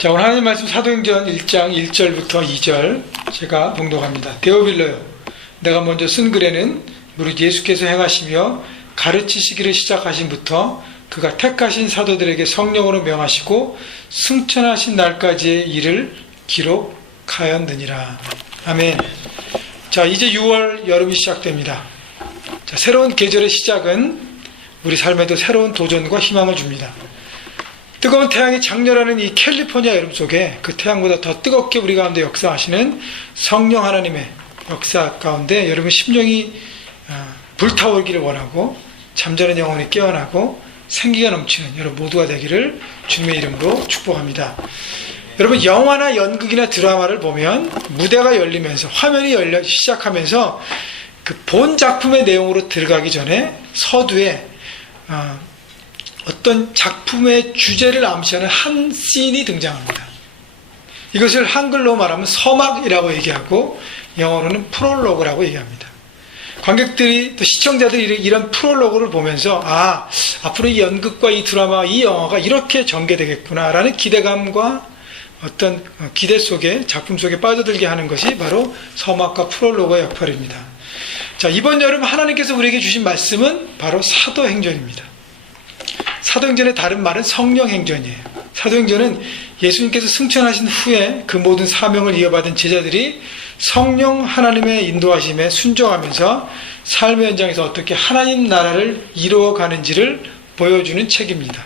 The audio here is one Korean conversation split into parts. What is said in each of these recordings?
자, 오늘 하나님 말씀 사도행전 1장 1절부터 2절 제가 봉독합니다. 데오빌로요, 내가 먼저 쓴 글에는 무릇 예수께서 행하시며 가르치시기를 시작하신부터 그가 택하신 사도들에게 성령으로 명하시고 승천하신 날까지의 일을 기록하였느니라. 아멘. 자, 이제 6월 여름이 시작됩니다. 자, 새로운 계절의 시작은 우리 삶에도 새로운 도전과 희망을 줍니다. 뜨거운 태양이 장렬하는 이 캘리포니아 여름 속에 그 태양보다 더 뜨겁게 우리 가운데 역사하시는 성령 하나님의 역사 가운데 여러분 심령이 불타오르기를 원하고 잠자는 영혼이 깨어나고 생기가 넘치는 여러분 모두가 되기를 주님의 이름으로 축복합니다. 여러분, 영화나 연극이나 드라마를 보면 무대가 열리면서 화면이 열려 시작하면서 그 본 작품의 내용으로 들어가기 전에 서두에 어떤 작품의 주제를 암시하는 한 씬이 등장합니다. 이것을 한글로 말하면 서막이라고 얘기하고 영어로는 프롤로그라고 얘기합니다. 관객들이 또 시청자들이 이런 프롤로그를 보면서 앞으로 이 연극과 이 드라마, 이 영화가 이렇게 전개되겠구나 라는 기대감과 어떤 기대 속에 작품 속에 빠져들게 하는 것이 바로 서막과 프롤로그의 역할입니다. 자, 이번 여름 하나님께서 우리에게 주신 말씀은 바로 사도행전입니다. 사도행전의 다른 말은 성령행전이에요. 사도행전은 예수님께서 승천하신 후에 그 모든 사명을 이어받은 제자들이 성령 하나님의 인도하심에 순종하면서 삶의 현장에서 어떻게 하나님 나라를 이루어가는지를 보여주는 책입니다.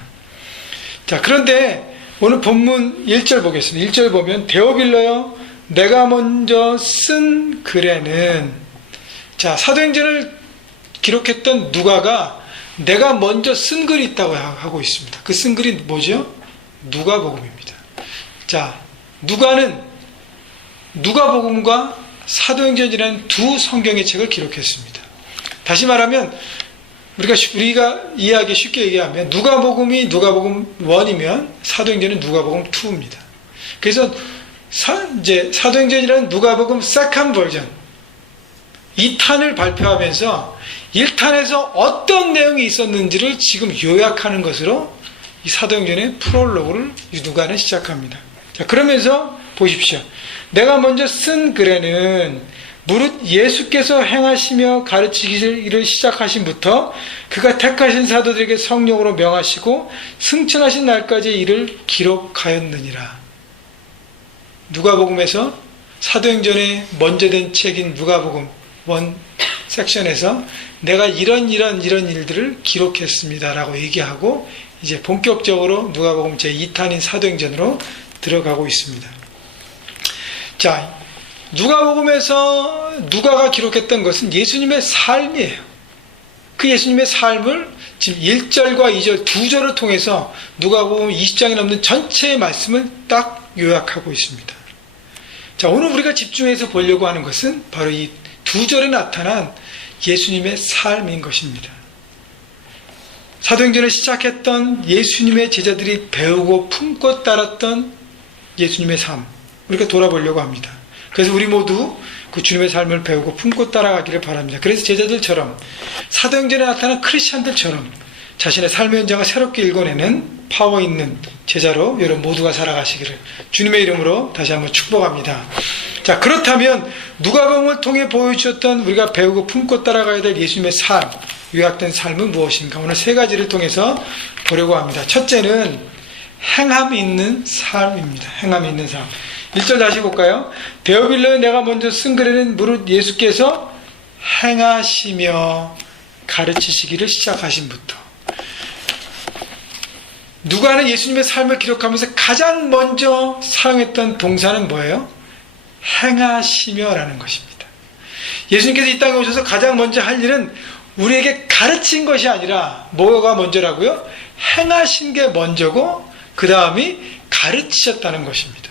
자, 그런데 오늘 본문 1절 보겠습니다. 1절 보면 데오빌로요, 내가 먼저 쓴 글에는, 자, 사도행전을 기록했던 누가가 내가 먼저 쓴 글이 있다고 하고 있습니다. 그 쓴 글이 뭐죠? 누가복음입니다. 자, 누가는 누가복음과 사도행전이라는 두 성경의 책을 기록했습니다. 다시 말하면 우리가 이해하기 쉽게 얘기하면 누가복음이 누가복음 1이면 사도행전은 누가복음 2입니다. 그래서 이제 사도행전이라는 누가복음 세컨드 버전 2탄을 발표하면서 1탄에서 어떤 내용이 있었는지를 지금 요약하는 것으로 이 사도행전의 프롤로그를 누가는 시작합니다. 자, 그러면서 보십시오. 내가 먼저 쓴 글에는 무릇 예수께서 행하시며 가르치기를 시작하신부터 그가 택하신 사도들에게 성령으로 명하시고 승천하신 날까지의 일을 기록하였느니라. 누가복음에서 사도행전에 먼저 된 책인 누가복음 1 섹션에서 내가 이런 일들을 기록했습니다 라고 얘기하고 이제 본격적으로 누가복음 제2탄인 사도행전으로 들어가고 있습니다. 자, 누가복음에서 누가가 기록했던 것은 예수님의 삶이에요. 그 예수님의 삶을 지금 1절과 2절 두 절을 통해서 누가복음 20장이 넘는 전체의 말씀을 딱 요약하고 있습니다. 자, 오늘 우리가 집중해서 보려고 하는 것은 바로 이 두 절에 나타난 예수님의 삶인 것입니다. 사도행전을 시작했던 예수님의 제자들이 배우고 품고 따랐던 예수님의 삶, 우리가 돌아보려고 합니다. 그래서 우리 모두 그 주님의 삶을 배우고 품고 따라가기를 바랍니다. 그래서 제자들처럼, 사도행전에 나타난 크리스찬들처럼 자신의 삶의 현장을 새롭게 읽어내는 파워 있는 제자로 여러분 모두가 살아가시기를 주님의 이름으로 다시 한번 축복합니다. 자, 그렇다면 누가복음을 통해 보여주셨던 우리가 배우고 품고 따라가야 될 예수님의 삶, 요약된 삶은 무엇인가? 오늘 세 가지를 통해서 보려고 합니다. 첫째는 행함이 있는 삶입니다. 행함이 있는 삶. 1절 다시 볼까요? 데오빌로에 내가 먼저 쓴 글에는 무릇 예수께서 행하시며 가르치시기를 시작하신부터. 누가는 예수님의 삶을 기록하면서 가장 먼저 사용했던 동사는 뭐예요? 행하시며 라는 것입니다. 예수님께서 이 땅에 오셔서 가장 먼저 할 일은 우리에게 가르친 것이 아니라 뭐가 먼저라고요? 행하신 게 먼저고 그 다음이 가르치셨다는 것입니다.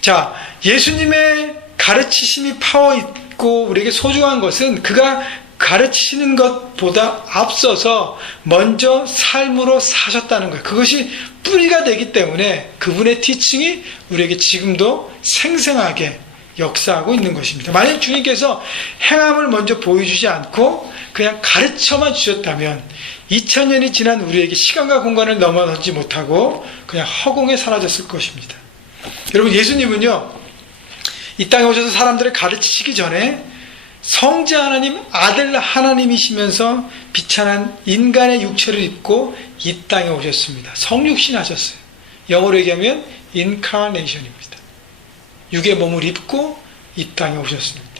자, 예수님의 가르치심이 파워 있고 우리에게 소중한 것은 그가 가르치시는 것보다 앞서서 먼저 삶으로 사셨다는 거예요. 그것이 뿌리가 되기 때문에 그분의 티칭이 우리에게 지금도 생생하게 역사하고 있는 것입니다. 만약 주님께서 행함을 먼저 보여주지 않고 그냥 가르쳐만 주셨다면 2000년이 지난 우리에게 시간과 공간을 넘어서지 못하고 그냥 허공에 사라졌을 것입니다. 여러분, 예수님은요, 이 땅에 오셔서 사람들을 가르치시기 전에 성자 하나님, 아들 하나님이시면서 비천한 인간의 육체를 입고 이 땅에 오셨습니다. 성육신 하셨어요. 영어로 얘기하면 인카네이션입니다. 육의 몸을 입고 이 땅에 오셨습니다.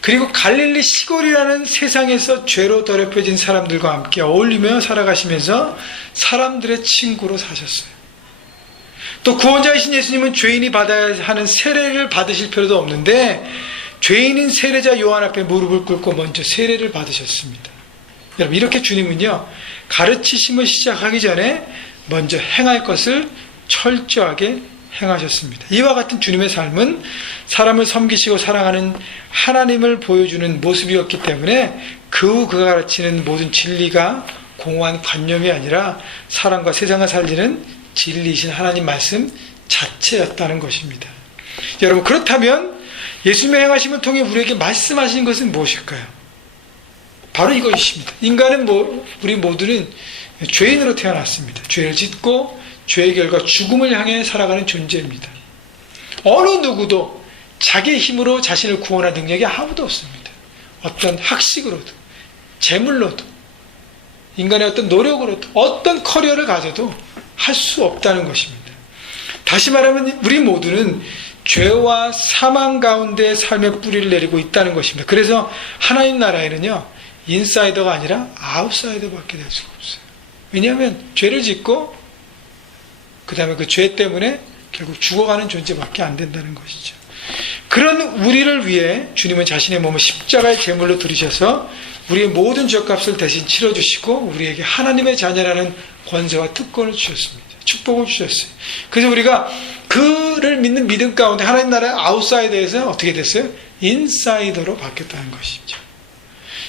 그리고 갈릴리 시골이라는 세상에서 죄로 더럽혀진 사람들과 함께 어울리며 살아가시면서 사람들의 친구로 사셨어요. 또 구원자이신 예수님은 죄인이 받아야 하는 세례를 받으실 필요도 없는데 죄인인 세례자 요한 앞에 무릎을 꿇고 먼저 세례를 받으셨습니다. 여러분, 이렇게 주님은요, 가르치심을 시작하기 전에 먼저 행할 것을 철저하게 행하셨습니다. 이와 같은 주님의 삶은 사람을 섬기시고 사랑하는 하나님을 보여주는 모습이었기 때문에 그 후 그가 가르치는 모든 진리가 공허한 관념이 아니라 사람과 세상을 살리는 진리이신 하나님 말씀 자체였다는 것입니다. 여러분, 그렇다면 예수님의 행하심을 통해 우리에게 말씀하신 것은 무엇일까요? 바로 이것입니다. 인간은 우리 모두는 죄인으로 태어났습니다. 죄를 짓고 죄의 결과 죽음을 향해 살아가는 존재입니다. 어느 누구도 자기의 힘으로 자신을 구원할 능력이 아무도 없습니다. 어떤 학식으로도, 재물로도, 인간의 어떤 노력으로도, 어떤 커리어를 가져도 할 수 없다는 것입니다. 다시 말하면 우리 모두는 죄와 사망 가운데 삶의 뿌리를 내리고 있다는 것입니다. 그래서 하나님 나라에는요, 인사이더가 아니라 아웃사이더밖에 될 수가 없어요. 왜냐하면 죄를 짓고 그 다음에 그 죄 때문에 결국 죽어가는 존재밖에 안 된다는 것이죠. 그런 우리를 위해 주님은 자신의 몸을 십자가의 제물로 들이셔서 우리의 모든 죄값을 대신 치러주시고 우리에게 하나님의 자녀라는 권세와 특권을 주셨습니다. 축복을 주셨어요. 그래서 우리가 그를 믿는 믿음 가운데 하나님 나라의 아웃사이더에서 어떻게 됐어요? 인사이더로 바뀌었다는 것이죠.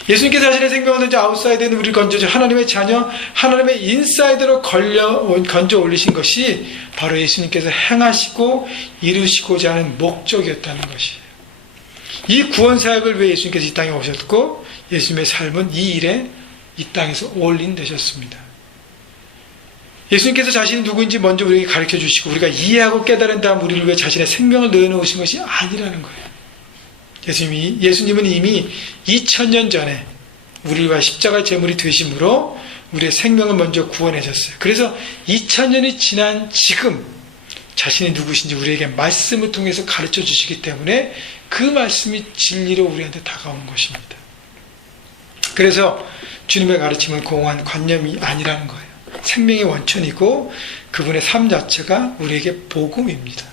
예수님께서 자신의 생명을 던져 아웃사이드에 우리를 건져서 하나님의 자녀, 하나님의 인사이드로 건져 올리신 것이 바로 예수님께서 행하시고 이루시고자 하는 목적이었다는 것이에요. 이 구원사역을 위해 예수님께서 이 땅에 오셨고 예수님의 삶은 이 일에 이 땅에서 올인되셨습니다. 예수님께서 자신이 누구인지 먼저 우리에게 가르쳐 주시고 우리가 이해하고 깨달은 다음 우리를 위해 자신의 생명을 내어놓으신 것이 아니라는 거예요. 예수님은 이미 2000년 전에 우리와 십자가 제물이 되심으로 우리의 생명을 먼저 구원하셨어요. 그래서 2000년이 지난 지금 자신이 누구신지 우리에게 말씀을 통해서 가르쳐 주시기 때문에 그 말씀이 진리로 우리한테 다가오는 것입니다. 그래서 주님의 가르침은 공허한 관념이 아니라는 거예요. 생명의 원천이고 그분의 삶 자체가 우리에게 복음입니다.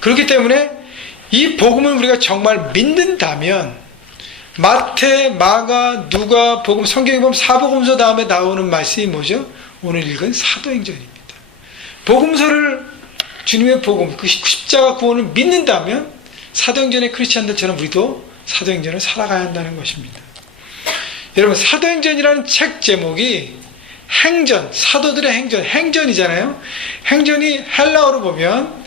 그렇기 때문에 이 복음을 우리가 정말 믿는다면 마태, 마가, 누가, 복음, 성경에 보면 사복음서 다음에 나오는 말씀이 뭐죠? 오늘 읽은 사도행전입니다. 복음서를 주님의 복음, 그 십자가 구원을 믿는다면 사도행전의 크리스찬들처럼 우리도 사도행전을 살아가야 한다는 것입니다. 여러분, 사도행전이라는 책 제목이 행전, 사도들의 행전, 행전이잖아요. 행전이 헬라어로 보면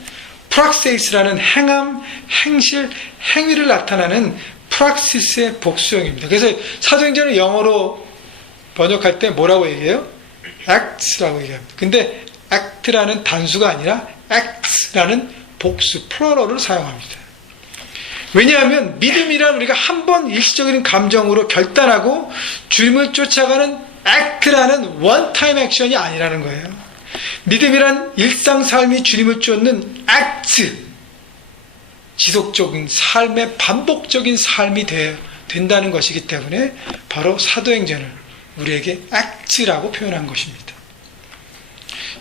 프락세이스라는 행함, 행실, 행위를 나타나는 프락시스의 복수형입니다. 그래서 사도행전을 영어로 번역할 때 뭐라고 얘기해요? acts라고 얘기합니다. 근데 act라는 단수가 아니라 acts라는 복수, 플러럴을 사용합니다. 왜냐하면 믿음이란 우리가 한번 일시적인 감정으로 결단하고 주님을 쫓아가는 act라는 원타임 액션이 아니라는 거예요. 믿음이란 일상 삶이 주님을 쫓는 act, 지속적인 삶의 반복적인 삶이 된다는 것이기 때문에 바로 사도행전을 우리에게 act라고 표현한 것입니다.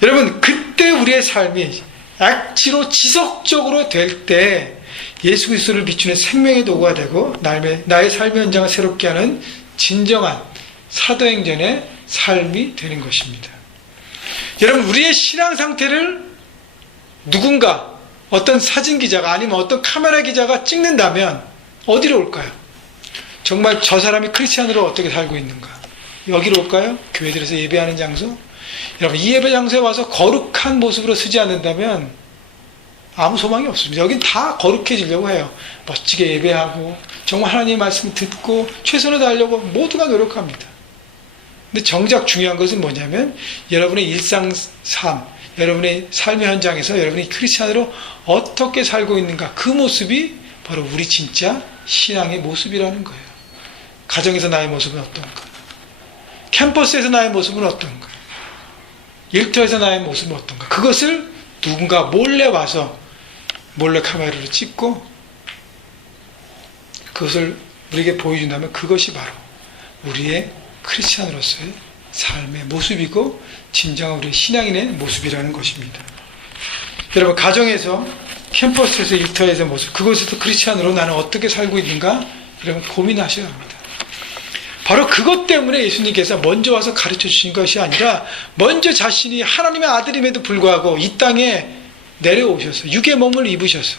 여러분, 그때 우리의 삶이 act로 지속적으로 될 때 예수 그리스도를 비추는 생명의 도구가 되고 나의 삶의 현장을 새롭게 하는 진정한 사도행전의 삶이 되는 것입니다. 여러분, 우리의 신앙 상태를 누군가, 어떤 사진 기자가 아니면 어떤 카메라 기자가 찍는다면 어디로 올까요? 정말 저 사람이 크리스찬으로 어떻게 살고 있는가? 여기로 올까요? 교회들에서 예배하는 장소? 여러분, 이 예배 장소에 와서 거룩한 모습으로 서지 않는다면 아무 소망이 없습니다. 여긴 다 거룩해지려고 해요. 멋지게 예배하고 정말 하나님의 말씀 듣고 최선을 다하려고 모두가 노력합니다. 근데 정작 중요한 것은 뭐냐면 여러분의 일상 삶, 여러분의 삶의 현장에서 여러분이 크리스찬으로 어떻게 살고 있는가, 그 모습이 바로 우리 진짜 신앙의 모습이라는 거예요. 가정에서 나의 모습은 어떤가, 캠퍼스에서 나의 모습은 어떤가, 일터에서 나의 모습은 어떤가, 그것을 누군가 몰래 와서 몰래 카메라로 찍고 그것을 우리에게 보여준다면 그것이 바로 우리의 크리스찬으로서의 삶의 모습이고 진정한 우리의 신앙인의 모습이라는 것입니다. 여러분, 가정에서, 캠퍼스에서, 일터에서 모습, 그것에서 크리스찬으로 나는 어떻게 살고 있는가, 여러분 고민하셔야 합니다. 바로 그것 때문에 예수님께서 먼저 와서 가르쳐 주신 것이 아니라 먼저 자신이 하나님의 아들임에도 불구하고 이 땅에 내려오셔서 육의 몸을 입으셔서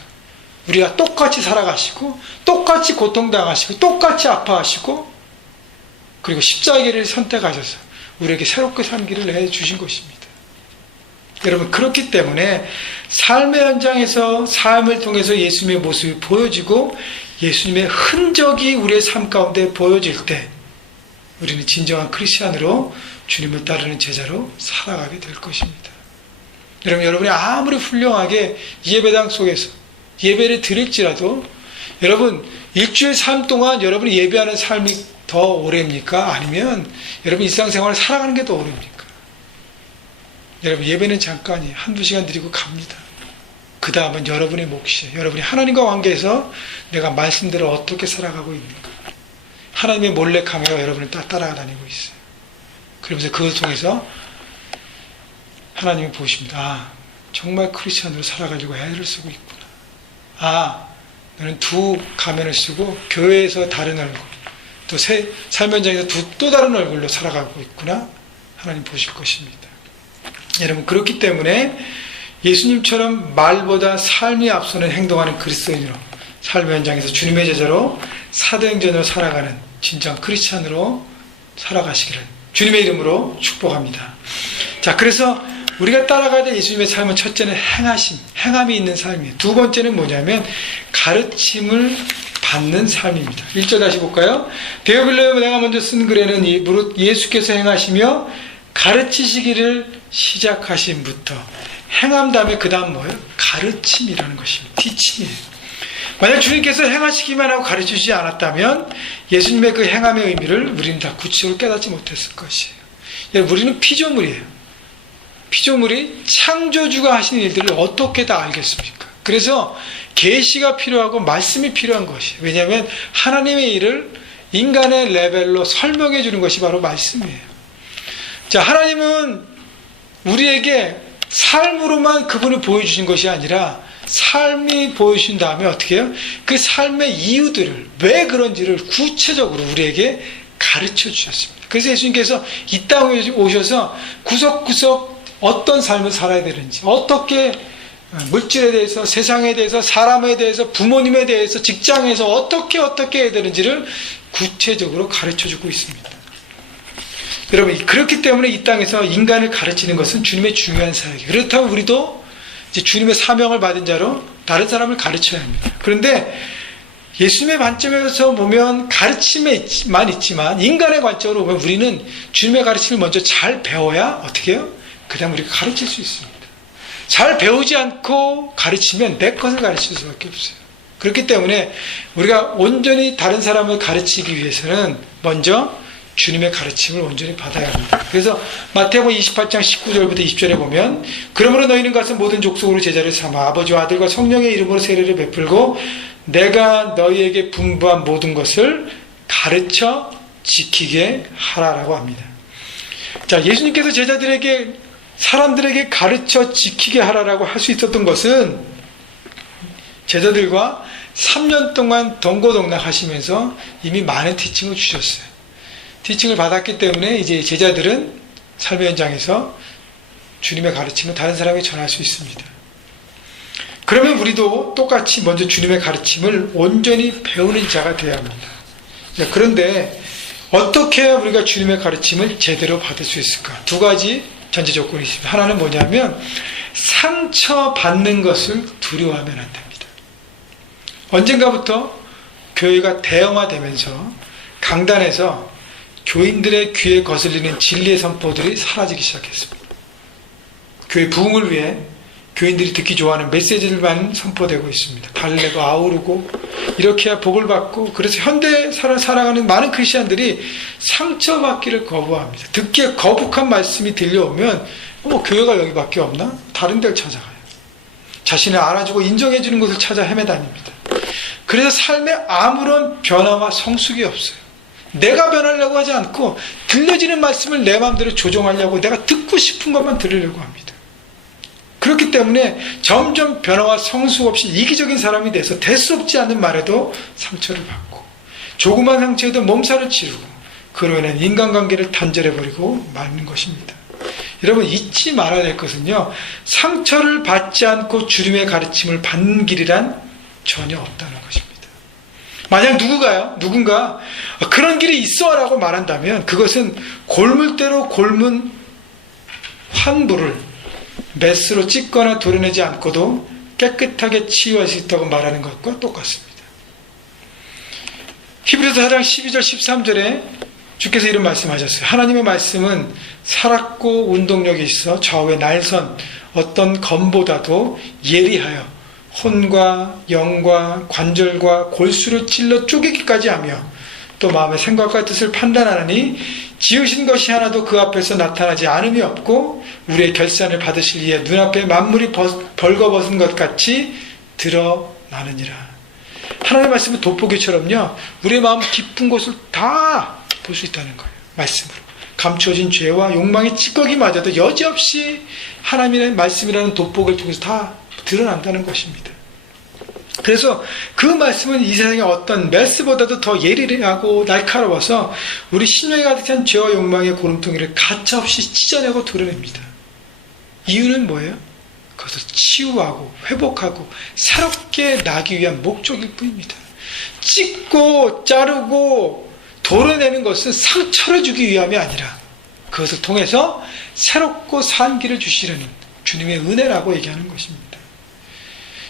우리가 똑같이 살아가시고 똑같이 고통당하시고 똑같이 아파하시고 그리고 십자가를 선택하셔서 우리에게 새롭게 산 길을 내주신 것입니다. 여러분, 그렇기 때문에 삶의 현장에서 삶을 통해서 예수님의 모습이 보여지고 예수님의 흔적이 우리의 삶 가운데 보여질 때 우리는 진정한 크리스찬으로 주님을 따르는 제자로 살아가게 될 것입니다. 여러분이 아무리 훌륭하게 예배당 속에서 예배를 드릴지라도 여러분, 일주일 삶 동안 여러분이 예배하는 삶이 더 오래입니까? 아니면 여러분 일상생활을 살아가는 게 더 오래입니까? 여러분, 예배는 잠깐이에요. 한두 시간 드리고 갑니다. 그 다음은 여러분의 몫이에요. 여러분이 하나님과 관계에서 내가 말씀대로 어떻게 살아가고 있는가, 하나님의 몰래카메라가 여러분을 따라다니고 있어요. 그러면서 그것을 통해서 하나님이 보십니다. 아, 정말 크리스찬으로 살아가려고 애를 쓰고 있구나. 아, 너는 두 가면을 쓰고 교회에서 다른 얼굴, 또 삶 현장에서 또 다른 얼굴로 살아가고 있구나. 하나님 보실 것입니다. 여러분, 그렇기 때문에 예수님처럼 말보다 삶이 앞서는 행동하는 그리스도인으로 삶 현장에서 주님의 제자로 사도행전으로 살아가는 진정 크리스찬으로 살아가시기를 주님의 이름으로 축복합니다. 자, 그래서 우리가 따라가야 될 예수님의 삶은 첫째는 행함이 있는 삶이에요. 두 번째는 뭐냐면 가르침을 받는 삶입니다. 1절 다시 볼까요? 데오빌로에 내가 먼저 쓴 글에는 무릇 예수께서 행하시며 가르치시기를 시작하신부터, 행함 다음에 그 다음 뭐예요? 가르침이라는 것입니다. 티칭이에요. 만약 주님께서 행하시기만 하고 가르치시지 않았다면 예수님의 그 행함의 의미를 우리는 다 구체적으로 깨닫지 못했을 것이에요. 우리는 피조물이에요. 피조물이 창조주가 하시는 일들을 어떻게 다 알겠습니까? 그래서 계시가 필요하고 말씀이 필요한 것이에요. 왜냐하면 하나님의 일을 인간의 레벨로 설명해 주는 것이 바로 말씀이에요. 자, 하나님은 우리에게 삶으로만 그분을 보여주신 것이 아니라 삶이 보여주신 다음에 어떻게 해요? 그 삶의 이유들을, 왜 그런지를 구체적으로 우리에게 가르쳐 주셨습니다. 그래서 예수님께서 이 땅에 오셔서 구석구석 어떤 삶을 살아야 되는지, 어떻게 물질에 대해서, 세상에 대해서, 사람에 대해서, 부모님에 대해서, 직장에서 어떻게 해야 되는지를 구체적으로 가르쳐 주고 있습니다. 여러분, 그렇기 때문에 이 땅에서 인간을 가르치는 것은 주님의 중요한 사역이에요. 그렇다면 우리도 이제 주님의 사명을 받은 자로 다른 사람을 가르쳐야 합니다. 그런데 예수님의 관점에서 보면 가르침에만 있지만 인간의 관점으로 보면 우리는 주님의 가르침을 먼저 잘 배워야 어떻게 해요? 그 다음 우리가 가르칠 수 있습니다. 잘 배우지 않고 가르치면 내 것을 가르칠 수밖에 없어요. 그렇기 때문에 우리가 온전히 다른 사람을 가르치기 위해서는 먼저 주님의 가르침을 온전히 받아야 합니다. 그래서 마태복음 28장 19절부터 20절에 보면, 그러므로 너희는 가서 모든 족속으로 제자를 삼아 아버지와 아들과 성령의 이름으로 세례를 베풀고 내가 너희에게 분부한 모든 것을 가르쳐 지키게 하라라고 합니다. 자, 예수님께서 제자들에게, 사람들에게 가르쳐 지키게 하라라고 할 수 있었던 것은 제자들과 3년 동안 동고동락 하시면서 이미 많은 티칭을 주셨어요. 티칭을 받았기 때문에 이제 제자들은 삶의 현장에서 주님의 가르침을 다른 사람에게 전할 수 있습니다. 그러면 우리도 똑같이 먼저 주님의 가르침을 온전히 배우는 자가 되어야 합니다. 그런데 어떻게 해야 우리가 주님의 가르침을 제대로 받을 수 있을까? 두 가지 전제 조건이 있습니다. 하나는 뭐냐면 상처받는 것을 두려워하면 안 됩니다. 언젠가부터 교회가 대형화되면서 강단에서 교인들의 귀에 거슬리는 진리의 선포들이 사라지기 시작했습니다. 교회 부흥을 위해 교인들이 듣기 좋아하는 메시지들만 선포되고 있습니다. 달래고 아우르고 이렇게 해야 복을 받고, 그래서 현대 살아가는 많은 크리스천들이 상처받기를 거부합니다. 듣기에 거북한 말씀이 들려오면 교회가 여기밖에 없나? 다른 데를 찾아가요. 자신을 알아주고 인정해주는 곳을 찾아 헤매다닙니다. 그래서 삶에 아무런 변화와 성숙이 없어요. 내가 변하려고 하지 않고 들려지는 말씀을 내 마음대로 조종하려고, 내가 듣고 싶은 것만 들으려고 합니다. 그렇기 때문에 점점 변화와 성숙 없이 이기적인 사람이 돼서 대수롭지 않은 말에도 상처를 받고, 조그만 상처에도 몸살을 치르고, 그로 인해 인간관계를 단절해버리고 마는 것입니다. 여러분, 잊지 말아야 될 것은요, 상처를 받지 않고 주님의 가르침을 받는 길이란 전혀 없다는 것입니다. 만약 누군가 그런 길이 있어라고 말한다면, 그것은 골물대로 골문 환부를 메스로 찢거나 도려내지 않고도 깨끗하게 치유할 수 있다고 말하는 것과 똑같습니다. 히브리서 4장 12절 13절에 주께서 이런 말씀하셨어요. 하나님의 말씀은 살았고 운동력이 있어 좌우의 날선 어떤 검보다도 예리하여 혼과 영과 관절과 골수를 찔러 쪼개기까지 하며, 또 마음의 생각과 뜻을 판단하느니 지으신 것이 하나도 그 앞에서 나타나지 않음이 없고 우리의 결산을 받으실 이에 눈앞에 만물이 벌거벗은 것 같이 드러나느니라. 하나님의 말씀은 돋보기처럼요, 우리의 마음 깊은 곳을 다 볼 수 있다는 거예요. 말씀으로 감추어진 죄와 욕망의 찌꺼기마저도 여지없이 하나님의 말씀이라는 돋보기를 통해서 다 드러난다는 것입니다. 그래서 그 말씀은 이 세상의 어떤 메스보다도 더 예리하고 날카로워서 우리 심령에 가득 찬 죄와 욕망의 고름통이를 가차없이 찢어내고 드러냅니다. 이유는 뭐예요? 그것을 치유하고 회복하고 새롭게 나기 위한 목적일 뿐입니다. 찢고 자르고 도려내는 것은 상처를 주기 위함이 아니라 그것을 통해서 새롭고 산 길을 주시려는 주님의 은혜라고 얘기하는 것입니다.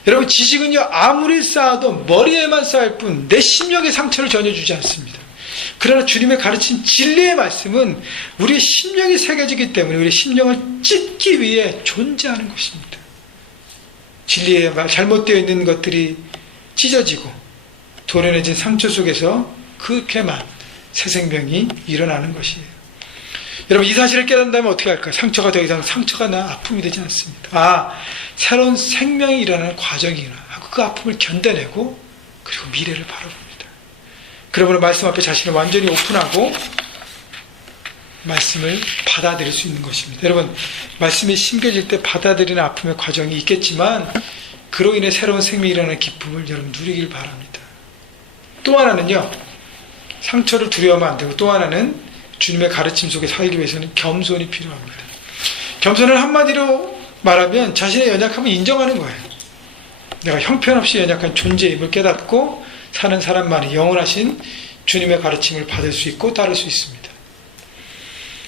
여러분, 지식은요, 아무리 쌓아도 머리에만 쌓일 뿐 내 심령의 상처를 전혀 주지 않습니다. 그러나 주님의 가르친 진리의 말씀은 우리의 심령이 새겨지기 때문에 우리의 심령을 찢기 위해 존재하는 것입니다. 진리에 잘못되어 있는 것들이 찢어지고 도려내진 상처 속에서 그렇게만 새 생명이 일어나는 것이에요. 여러분, 이 사실을 깨닫는다면 어떻게 할까요? 상처가 더 이상 상처가 나 아픔이 되지 않습니다. 새로운 생명이 일어나는 과정이구나 하고 그 아픔을 견뎌내고 그리고 미래를 바라봅니다. 그러므로 말씀 앞에 자신을 완전히 오픈하고 말씀을 받아들일 수 있는 것입니다. 여러분, 말씀이 심겨질 때 받아들이는 아픔의 과정이 있겠지만 그로 인해 새로운 생명이 일어나는 기쁨을 여러분 누리길 바랍니다. 또 하나는요, 상처를 두려워하면 안 되고, 또 하나는 주님의 가르침 속에 살기 위해서는 겸손이 필요합니다. 겸손을 한마디로 말하면 자신의 연약함을 인정하는 거예요. 내가 형편없이 연약한 존재임을 깨닫고 사는 사람만이 영원하신 주님의 가르침을 받을 수 있고 따를 수 있습니다.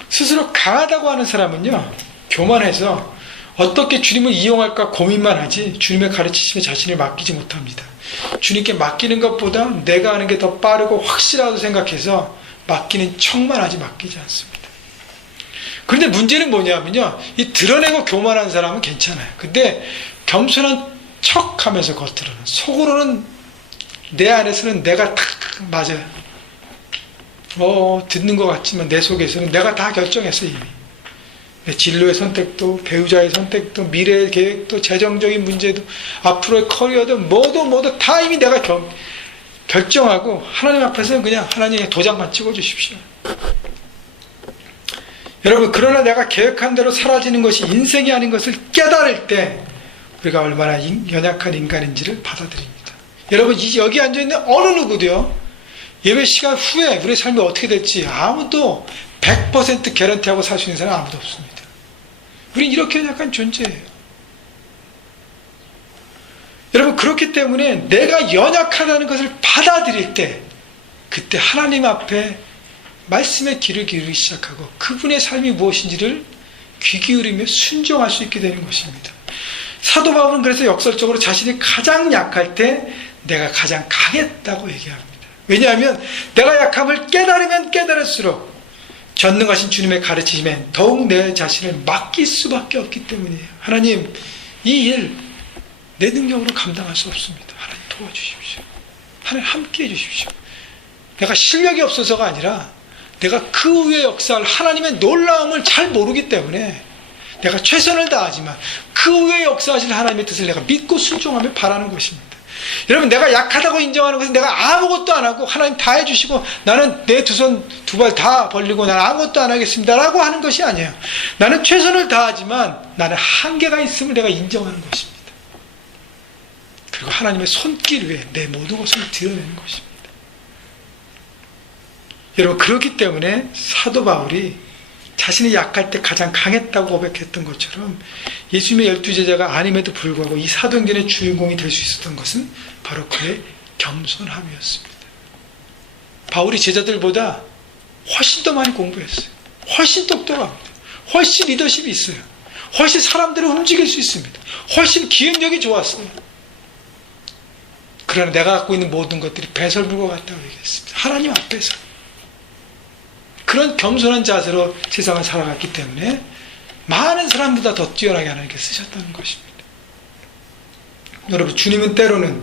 스스로 강하다고 하는 사람은요, 교만해서 어떻게 주님을 이용할까 고민만 하지 주님의 가르치심에 자신을 맡기지 못합니다. 주님께 맡기는 것보다 내가 하는 게 더 빠르고 확실하다고 생각해서 맡기는 척만 하지 맡기지 않습니다. 그런데 문제는 뭐냐면요, 이 드러내고 교만한 사람은 괜찮아요. 근데 겸손한 척하면서 겉으로는, 속으로는 내 안에서는 내가 딱 맞아요. 듣는 것 같지만 내 속에서는 내가 다 결정했어 이미. 내 진로의 선택도, 배우자의 선택도, 미래의 계획도, 재정적인 문제도, 앞으로의 커리어도 모두 다 이미 내가 결정하고 하나님 앞에서는 그냥 하나님의 도장만 찍어주십시오. 여러분, 그러나 내가 계획한 대로 사라지는 것이 인생이 아닌 것을 깨달을 때 우리가 얼마나 연약한 인간인지를 받아들입니다. 여러분, 여기 앉아있는 어느 누구도요, 예배 시간 후에 우리의 삶이 어떻게 될지 아무도 100% 개런티하고 살 수 있는 사람 아무도 없습니다. 우린 이렇게 연약한 존재예요. 여러분, 그렇기 때문에 내가 연약하다는 것을 받아들일 때 그때 하나님 앞에 말씀의 귀를 기울이기 시작하고 그분의 삶이 무엇인지를 귀 기울이며 순종할 수 있게 되는 것입니다. 사도 바울은 그래서 역설적으로 자신이 가장 약할 때 내가 가장 강했다고 얘기합니다. 왜냐하면 내가 약함을 깨달으면 깨달을수록 전능하신 주님의 가르치심에 더욱 내 자신을 맡길 수밖에 없기 때문이에요. 하나님, 이 일 내 능력으로 감당할 수 없습니다. 하나님 도와주십시오. 하나님 함께해 주십시오. 내가 실력이 없어서가 아니라 내가 그 위의 역사를, 하나님의 놀라움을 잘 모르기 때문에 내가 최선을 다하지만 그 위의 역사하실 하나님의 뜻을 내가 믿고 순종하며 바라는 것입니다. 여러분, 내가 약하다고 인정하는 것은 내가 아무것도 안 하고 하나님 다 해주시고 나는 내 두 손 두 발 다 벌리고 나는 아무것도 안 하겠습니다 라고 하는 것이 아니에요. 나는 최선을 다하지만 나는 한계가 있음을 내가 인정하는 것입니다. 그리고 하나님의 손길 위에 내 모든 것을 드러내는 것입니다. 여러분, 그렇기 때문에 사도 바울이 자신이 약할 때 가장 강했다고 고백했던 것처럼 예수님의 12제자가 아님에도 불구하고 이 사도행전의 주인공이 될 수 있었던 것은 바로 그의 겸손함이었습니다. 바울이 제자들보다 훨씬 더 많이 공부했어요. 훨씬 똑똑합니다. 훨씬 리더십이 있어요. 훨씬 사람들을 움직일 수 있습니다. 훨씬 기억력이 좋았어요. 그러나 내가 갖고 있는 모든 것들이 배설물과 같다고 얘기했습니다. 하나님 앞에서 그런 겸손한 자세로 세상을 살아갔기 때문에 많은 사람보다 더 뛰어나게 하나님께 쓰셨다는 것입니다. 여러분, 주님은 때로는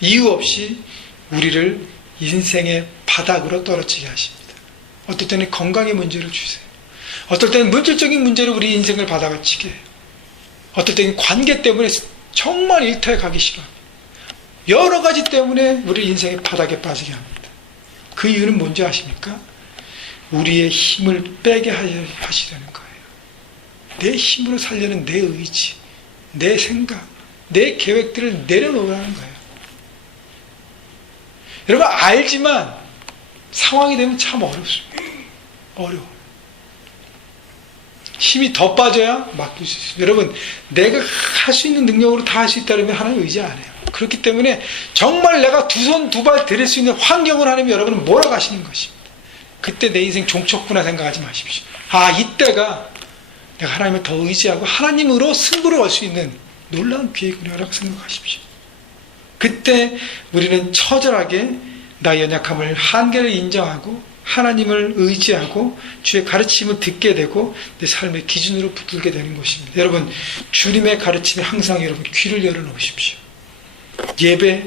이유 없이 우리를 인생의 바닥으로 떨어지게 하십니다. 어떨 때는 건강의 문제를 주세요. 어떨 때는 물질적인 문제로 우리 인생을 바닥을 치게 해요. 어떨 때는 관계 때문에 정말 일터에 가기 싫어합니다. 여러 가지 때문에 우리 인생의 바닥에 빠지게 합니다. 그 이유는 뭔지 아십니까? 우리의 힘을 빼게 하시려는 거예요. 내 힘으로 살려는 내 의지, 내 생각, 내 계획들을 내려놓으라는 거예요. 여러분, 알지만 상황이 되면 참 어렵습니다. 어려워. 힘이 더 빠져야 맡길 수 있어요. 여러분, 내가 할 수 있는 능력으로 다 할 수 있다면 하나님 의지 안 해요. 그렇기 때문에 정말 내가 두 손 두 발 들일 수 있는 환경을 하나님이 여러분을 몰아가시는 것입니다. 그때 내 인생 종쳤구나 생각하지 마십시오. 아, 이때가 내가 하나님을 더 의지하고 하나님으로 승부를 걸 수 있는 놀라운 기회구나라고 생각하십시오. 그때 우리는 처절하게 나의 연약함을, 한계를 인정하고 하나님을 의지하고 주의 가르침을 듣게 되고 내 삶의 기준으로 붙들게 되는 것입니다. 여러분, 주님의 가르침에 항상 여러분 귀를 열어놓으십시오. 예배,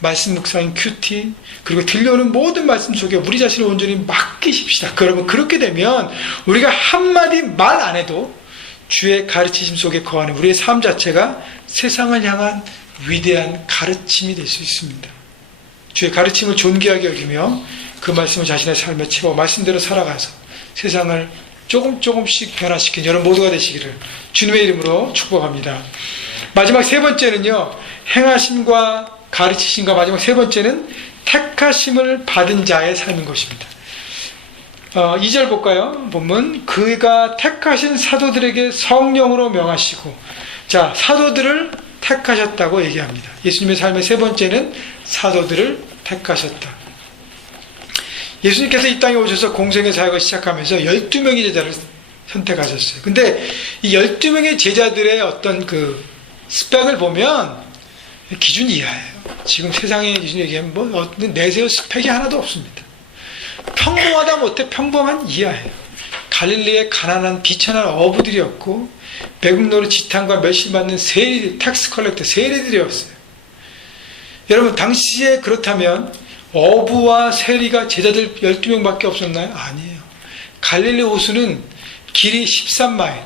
말씀 묵상인 큐티, 그리고 들려오는 모든 말씀 속에 우리 자신을 온전히 맡기십시다. 여러분, 그렇게 되면 우리가 한마디 말 안 해도 주의 가르치심 속에 거하는 우리의 삶 자체가 세상을 향한 위대한 가르침이 될 수 있습니다. 주의 가르침을 존귀하게 여기며 그 말씀을 자신의 삶에 채워 말씀대로 살아가서 세상을 조금씩 변화시킨 여러분 모두가 되시기를 주님의 이름으로 축복합니다. 마지막 세 번째는요, 행하심과 가르치심과 마지막 세 번째는 택하심을 받은 자의 삶인 것입니다. 2절 볼까요? 본문, 그가 택하신 사도들에게 성령으로 명하시고, 자, 사도들을 택하셨다고 얘기합니다. 예수님의 삶의 세 번째는 사도들을 택하셨다. 예수님께서 이 땅에 오셔서 공생의 사역을 시작하면서 12명의 제자를 선택하셨어요. 근데 이 12명의 제자들의 어떤 그 스펙을 보면 기준이 이하예요. 지금 세상의 기준 얘기하면 뭐 어떤 내세울 스펙이 하나도 없습니다. 평범하다 못해 평범한 이하예요. 갈릴리의 가난한 비천한 어부들이었고 배급노릇 지탄과 멸시받는 세리, 텍스 컬렉터 세리들이었어요. 여러분, 당시에 그렇다면 어부와 세리가 제자들 12명밖에 없었나요? 아니에요. 갈릴리 호수는 길이 13마일,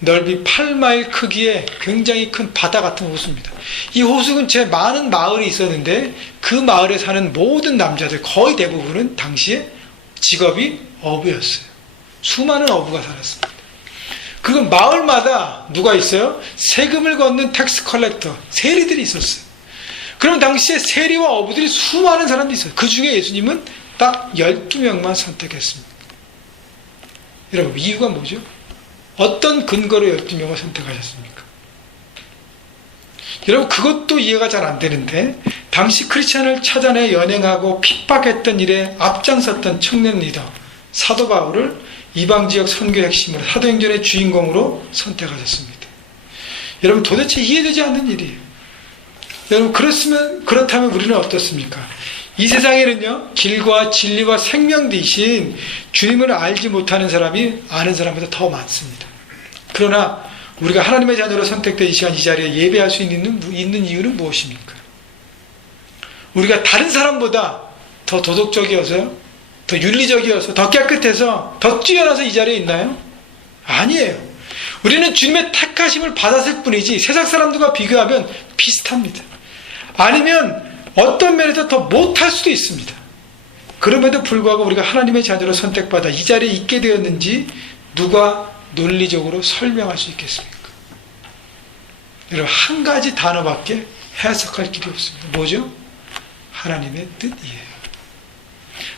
넓이 8마일 크기의 굉장히 큰 바다 같은 호수입니다. 이 호수 근처에 많은 마을이 있었는데 그 마을에 사는 모든 남자들 거의 대부분은 당시에 직업이 어부였어요. 수많은 어부가 살았습니다. 그리고 마을마다 누가 있어요? 세금을 걷는 텍스 컬렉터, 세리들이 있었어요. 그럼 당시에 세리와 어부들이 수많은 사람들이 있어요. 그 중에 예수님은 딱 12명만 선택했습니다. 여러분, 이유가 뭐죠? 어떤 근거로 12명을 선택하셨습니까? 여러분, 그것도 이해가 잘 안 되는데 당시 크리스찬을 찾아내 연행하고 핍박했던 일에 앞장섰던 청년 리더 사도 바울을 이방지역 선교 핵심으로 사도행전의 주인공으로 선택하셨습니다. 여러분, 도대체 이해되지 않는 일이에요. 여러분, 그렇다면 우리는 어떻습니까? 이 세상에는요, 길과 진리와 생명 대신 주님을 알지 못하는 사람이 아는 사람보다 더 많습니다. 그러나 우리가 하나님의 자녀로 선택된 이 시간 이 자리에 예배할 수 있는 이유는 무엇입니까? 우리가 다른 사람보다 더 도덕적이어서, 더 윤리적이어서, 더 깨끗해서, 더 뛰어나서 이 자리에 있나요? 아니에요. 우리는 주님의 택하심을 받았을 뿐이지 세상 사람들과 비교하면 비슷합니다. 아니면 어떤 면에서 더 못할 수도 있습니다. 그럼에도 불구하고 우리가 하나님의 자녀로 선택받아 이 자리에 있게 되었는지 누가 논리적으로 설명할 수 있겠습니까? 여러분, 한 가지 단어밖에 해석할 길이 없습니다. 뭐죠? 하나님의 뜻이에요.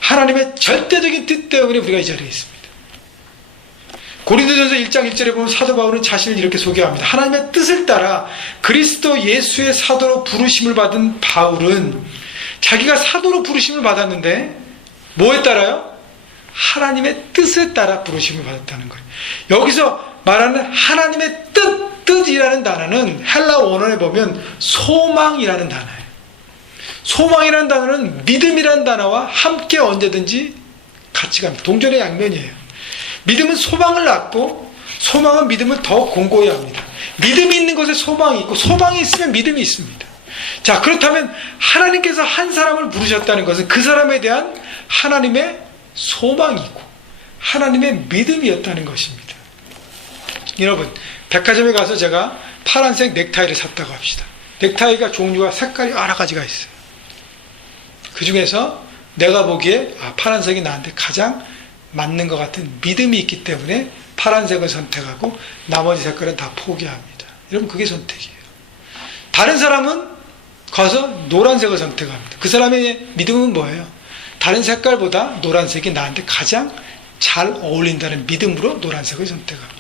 하나님의 절대적인 뜻 때문에 우리가 이 자리에 있습니다. 고린도전서 1장 1절에 보면 사도 바울은 자신을 이렇게 소개합니다. 하나님의 뜻을 따라 그리스도 예수의 사도로 부르심을 받은 바울은 자기가 사도로 부르심을 받았는데 뭐에 따라요? 하나님의 뜻에 따라 부르심을 받았다는 거예요. 여기서 말하는 하나님의 뜻이라는 단어는 헬라 원어에 보면 소망이라는 단어예요. 소망이라는 단어는 믿음이라는 단어와 함께 언제든지 같이 갑니다. 동전의 양면이에요. 믿음은 소망을 낳고 소망은 믿음을 더 공고히 합니다. 믿음이 있는 곳에 소망이 있고 소망이 있으면 믿음이 있습니다. 자, 그렇다면 하나님께서 한 사람을 부르셨다는 것은 그 사람에 대한 하나님의 소망이고 하나님의 믿음이었다는 것입니다. 여러분, 백화점에 가서 제가 파란색 넥타이를 샀다고 합시다. 넥타이가 종류가 색깔이 여러 가지가 있어요. 그 중에서 내가 보기에 파란색이 나한테 가장 맞는 것 같은 믿음이 있기 때문에 파란색을 선택하고 나머지 색깔은 다 포기합니다. 여러분, 그게 선택이에요. 다른 사람은 가서 노란색을 선택합니다. 그 사람의 믿음은 뭐예요? 다른 색깔보다 노란색이 나한테 가장 잘 어울린다는 믿음으로 노란색을 선택합니다.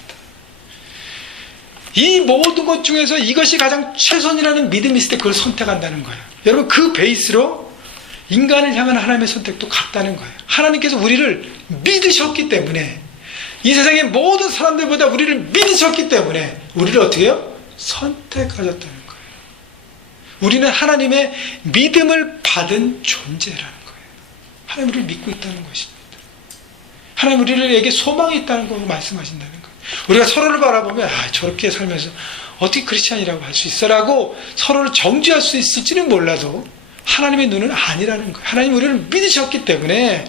이 모든 것 중에서 이것이 가장 최선이라는 믿음이 있을 때 그걸 선택한다는 거예요. 여러분, 그 베이스로 인간을 향한 하나님의 선택도 같다는 거예요. 하나님께서 우리를 믿으셨기 때문에, 이 세상의 모든 사람들보다 우리를 믿으셨기 때문에 우리를 어떻게 해요? 선택하셨다는 거예요. 우리는 하나님의 믿음을 받은 존재라는 거예요. 하나님 우리를 믿고 있다는 것입니다. 하나님 우리에게 소망이 있다는 거 말씀하신다는 거예요. 우리가 서로를 바라보면 저렇게 살면서 어떻게 크리스찬이라고 할 수 있어? 라고 서로를 정죄할 수 있을지는 몰라도 하나님의 눈은 아니라는 거예요. 하나님 우리를 믿으셨기 때문에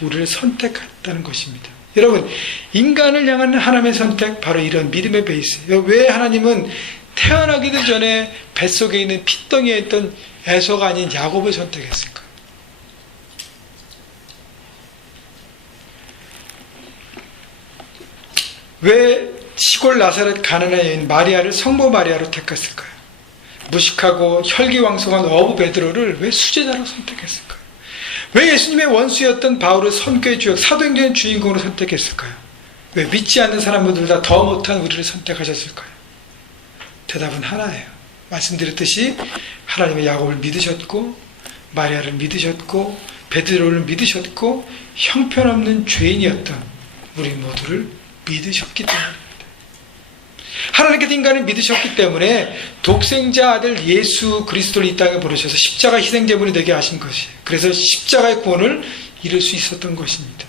우리를 선택했다는 것입니다. 여러분, 인간을 향한 하나님의 선택, 바로 이런 믿음의 베이스. 왜 하나님은 태어나기도 전에 뱃속에 있는 핏덩이에 있던 에서가 아닌 야곱을 선택했을까요? 왜 시골 나사렛 가나나의 여인 마리아를 성모 마리아로 택했을까요? 무식하고 혈기왕성한 어부 베드로를 왜 수제자로 선택했을까요? 왜 예수님의 원수였던 바울을 선교의 주역, 사도행전의 주인공으로 선택했을까요? 왜 믿지 않는 사람들보다 더 못한 우리를 선택하셨을까요? 대답은 하나예요. 말씀드렸듯이 하나님의 야곱을 믿으셨고, 마리아를 믿으셨고, 베드로를 믿으셨고, 형편없는 죄인이었던 우리 모두를 믿으셨기 때문입니다. 하나님께서 인간을 믿으셨기 때문에 독생자 아들 예수 그리스도를 이 땅에 보내셔서 십자가 희생제물이 되게 하신 것이에요. 그래서 십자가의 구원을 이룰 수 있었던 것입니다.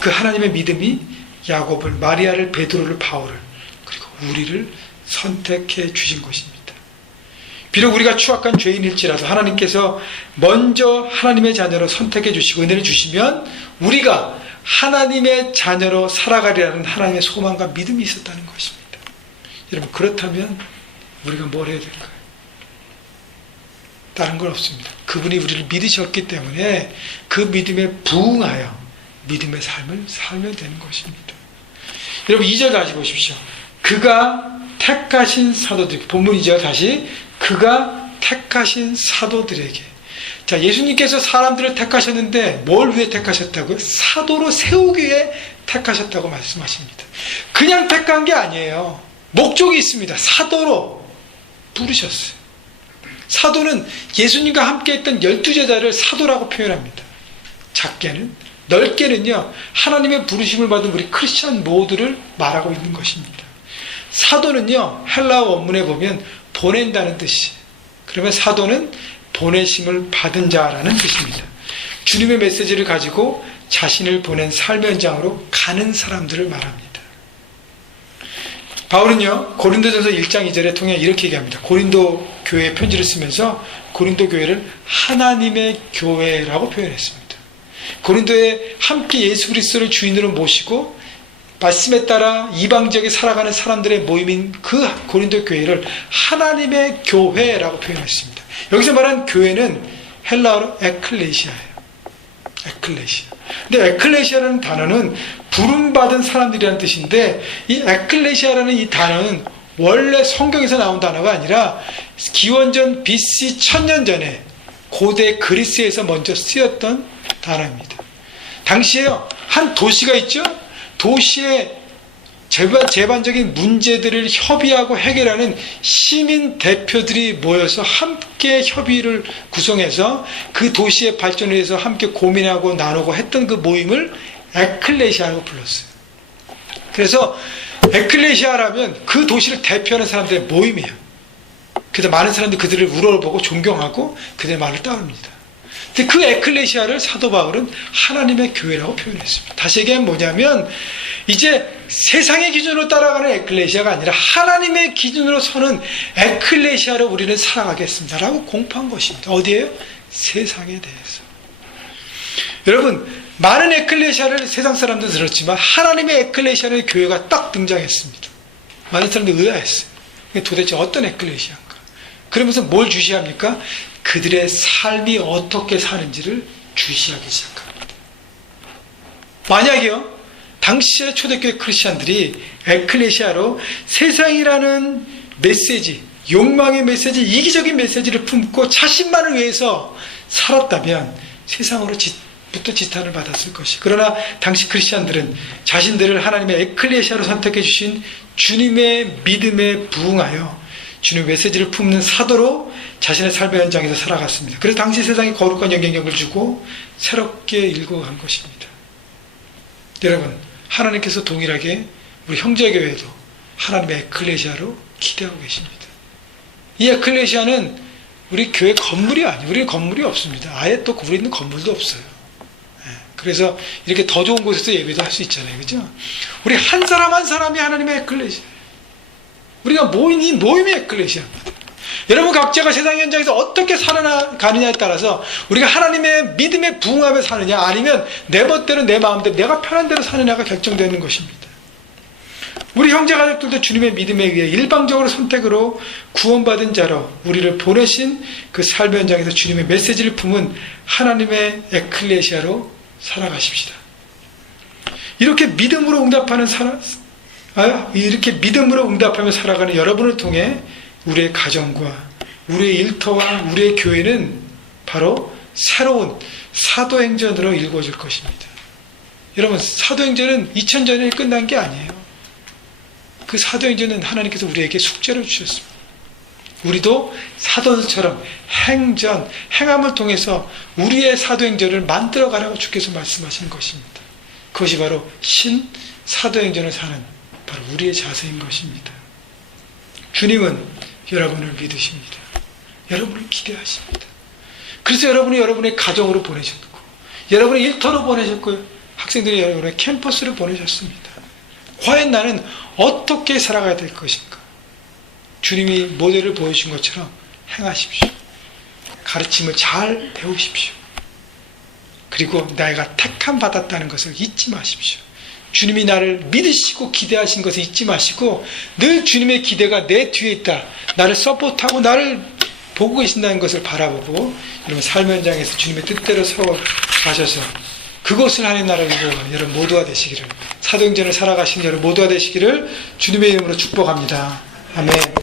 그 하나님의 믿음이 야곱을, 마리아를, 베드로를, 바울을, 그리고 우리를 선택해 주신 것입니다. 비록 우리가 추악한 죄인일지라도 하나님께서 먼저 하나님의 자녀로 선택해 주시고 은혜를 주시면 우리가 하나님의 자녀로 살아가리라는 하나님의 소망과 믿음이 있었다는 것입니다. 여러분, 그렇다면 우리가 뭘 해야 될까요? 다른 건 없습니다. 그분이 우리를 믿으셨기 때문에 그 믿음에 부응하여 믿음의 삶을 살면 되는 것입니다. 여러분, 2절 다시 보십시오. 그가 택하신 사도들, 본문 2절 다시, 그가 택하신 사도들에게. 자, 예수님께서 사람들을 택하셨는데 뭘 위해 택하셨다고요? 사도로 세우기 위해 택하셨다고 말씀하십니다. 그냥 택한 게 아니에요. 목적이 있습니다. 사도로 부르셨어요. 사도는 예수님과 함께 했던 12제자를 사도라고 표현합니다. 작게는, 넓게는요, 하나님의 부르심을 받은 우리 크리스천 모두를 말하고 있는 것입니다. 사도는요, 헬라어 원문에 보면 보낸다는 뜻이에요. 그러면 사도는 보내심을 받은 자라는 뜻입니다. 주님의 메시지를 가지고 자신을 보낸 삶의 현장으로 가는 사람들을 말합니다. 바울은요, 고린도전서 1장 2절에 통해 이렇게 얘기합니다. 고린도 교회에 편지를 쓰면서 고린도 교회를 하나님의 교회라고 표현했습니다. 고린도에 함께 예수 그리스도를 주인으로 모시고 말씀에 따라 이방 지역에 살아가는 사람들의 모임인 그 고린도 교회를 하나님의 교회라고 표현했습니다. 여기서 말한 교회는 헬라어로 에클레시아예요. 에클레시아. 근데 에클레시아라는 단어는 부름받은 사람들이라는 뜻인데, 이 에클레시아라는 이 단어는 원래 성경에서 나온 단어가 아니라 기원전 BC 1000년 전에 고대 그리스에서 먼저 쓰였던 단어입니다. 당시에요, 한 도시가 있죠? 도시의 제반적인 문제들을 협의하고 해결하는 시민 대표들이 모여서 함께 협의를 구성해서 그 도시의 발전을 위해서 함께 고민하고 나누고 했던 그 모임을 에클레시아라고 불렀어요. 그래서 에클레시아라면 그 도시를 대표하는 사람들의 모임이에요. 그래서 많은 사람들이 그들을 우러러보고 존경하고 그들의 말을 따릅니다. 근데 그 에클레시아를 사도 바울은 하나님의 교회라고 표현했습니다. 다시 얘기하면 뭐냐면, 이제 세상의 기준으로 따라가는 에클레시아가 아니라 하나님의 기준으로 서는 에클레시아로 우리는 살아가겠습니다 라고 공포한 것입니다. 어디에요? 세상에 대해서. 여러분, 많은 에클레시아를 세상 사람들 들었지만 하나님의 에클레시아의 교회가 딱 등장했습니다. 많은 사람들이 의아했어요. 도대체 어떤 에클레시아인가? 그러면서 뭘 주시합니까? 그들의 삶이 어떻게 사는지를 주시하기 시작합니다. 만약이요, 당시의 초대교회 크리스찬들이 에클레시아로 세상이라는 메시지, 욕망의 메시지, 이기적인 메시지를 품고 자신만을 위해서 살았다면 세상으로부터 지탄을 받았을 것이. 그러나 당시 크리스찬들은 자신들을 하나님의 에클레시아로 선택해 주신 주님의 믿음에 부응하여 주님의 메시지를 품는 사도로 자신의 삶의 현장에서 살아갔습니다. 그래서 당시 세상에 거룩한 영향력을 주고 새롭게 일궈간 것입니다. 여러분, 하나님께서 동일하게 우리 형제교회도 하나님의 에클레시아로 기대하고 계십니다. 이 에클레시아는 우리 교회 건물이 아니에요. 우리는 건물이 없습니다. 아예 또 우리는 건물도 없어요. 그래서 이렇게 더 좋은 곳에서 예배도 할 수 있잖아요. 그죠? 우리 한 사람 한 사람이 하나님의 에클레시아. 우리가 모인 이 모임의 에클레시아입니다. 여러분 각자가 세상 현장에서 어떻게 살아가느냐에 따라서 우리가 하나님의 믿음에 부응하며 사느냐, 아니면 내 멋대로 내 마음대로 내가 편한 대로 사느냐가 결정되는 것입니다. 우리 형제가족들도 주님의 믿음에 의해 일방적으로 선택으로 구원받은 자로 우리를 보내신 그 삶의 현장에서 주님의 메시지를 품은 하나님의 에클레시아로 살아가십시다. 이렇게 믿음으로 응답하며 살아가는 여러분을 통해 우리의 가정과 우리의 일터와 우리의 교회는 바로 새로운 사도행전으로 일궈질 것입니다. 여러분, 사도행전은 2000년에 끝난 게 아니에요. 그 사도행전은 하나님께서 우리에게 숙제를 주셨습니다. 우리도 사도들처럼 행함을 통해서 우리의 사도행전을 만들어가라고 주께서 말씀하시는 것입니다. 그것이 바로 사도행전을 사는 바로 우리의 자세인 것입니다. 주님은 여러분을 믿으십니다. 여러분을 기대하십니다. 그래서 여러분이 여러분의 가정으로 보내셨고, 여러분의 일터로 보내셨고요, 학생들이 여러분의 캠퍼스를 보내셨습니다. 과연 나는 어떻게 살아가야 될 것인가? 주님이 모델을 보여주신 것처럼 행하십시오. 가르침을 잘 배우십시오. 그리고 내가 택함 받았다는 것을 잊지 마십시오. 주님이 나를 믿으시고 기대하신 것을 잊지 마시고 늘 주님의 기대가 내 뒤에 있다, 나를 서포트하고 나를 보고 계신다는 것을 바라보고 여러분 삶의 현장에서 주님의 뜻대로 서가셔서 그것을 하나님 나라를 이루어가는 여러분 모두가 되시기를, 사도행전을 살아가신 여러분 모두가 되시기를 주님의 이름으로 축복합니다. 아멘.